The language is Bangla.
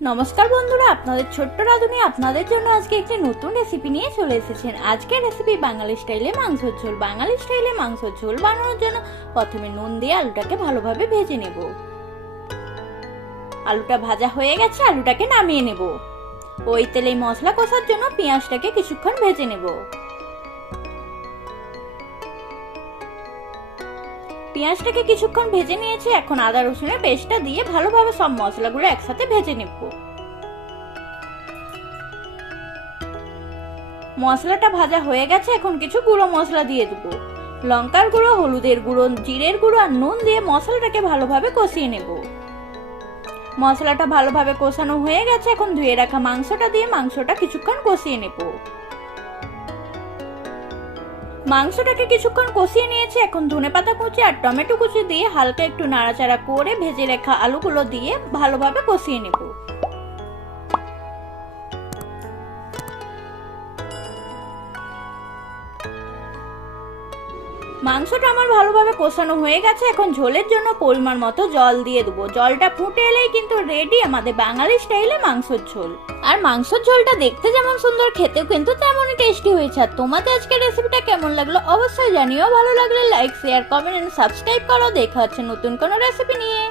নমস্কার বন্ধুরা, আপনাদের ছোট্ট রাঁধুনি আপনাদের জন্য আজকে একটি নতুন রেসিপি নিয়ে চলে এসেছেন। আজকের রেসিপি বাঙালি স্টাইলে মাংসের ঝোল। বাঙালি স্টাইলে মাংসের ঝোল বানানোর জন্য প্রথমে নুন দিয়ে আলুটাকে ভালোভাবে ভেজে নেব। আলুটা ভাজা হয়ে গেছে, আলুটাকে নামিয়ে নেব। ওই তেলেই মশলা কষার জন্য পেঁয়াজটাকে কিছুক্ষণ ভেজে নেব। পেঁয়াজটাকে কিছুক্ষণ ভেজে নিয়েছি, এখন আদা রসুনের পেস্টটা দিয়ে ভালোভাবে সব মশলাগুলো একসাথে ভেজে নেব। মশলাটা ভাজা হয়ে গেছে, এখন কিছু গুঁড়ো মশলা দিয়ে দেবো। লঙ্কার গুঁড়ো, হলুদের গুঁড়ো, জিরের গুঁড়ো আর নুন দিয়ে মশলাটাকে ভালোভাবে কষিয়ে নেব। মশলাটা ভালোভাবে কষানো হয়ে গেছে, এখন ধুয়ে রাখা মাংসটা দিয়ে মাংসটা কিছুক্ষণ কষিয়ে নেব। মাংসটাকে কিছুক্ষণ কষিয়ে নিয়েছি, এখন ধনেপাতা কুচি আর টমেটো কুচি দিয়ে হালকা একটু নাড়াচাড়া করে ভেজে রাখা আলুগুলো দিয়ে ভালোভাবে কষিয়ে নেব। মাংসটা আমার ভালোভাবে কষানো হয়ে গেছে, এখন ঝোলের জন্য পরিমাণ মতো জল দিয়ে দেবো। জলটা ফুটে এলেই কিন্তু রেডি আমাদের বাঙালি স্টাইলে মাংসের ঝোল। আর মাংসের ঝোলটা দেখতে যেমন সুন্দর, খেতেও কিন্তু তেমনই টেস্টি হয়েছে। আর তোমাদের আজকের রেসিপিটা কেমন লাগলো অবশ্যই জানিও। ভালো লাগলে like, share, comment and subscribe করো। দেখা হচ্ছে নতুন কোনো রেসিপি নিয়ে।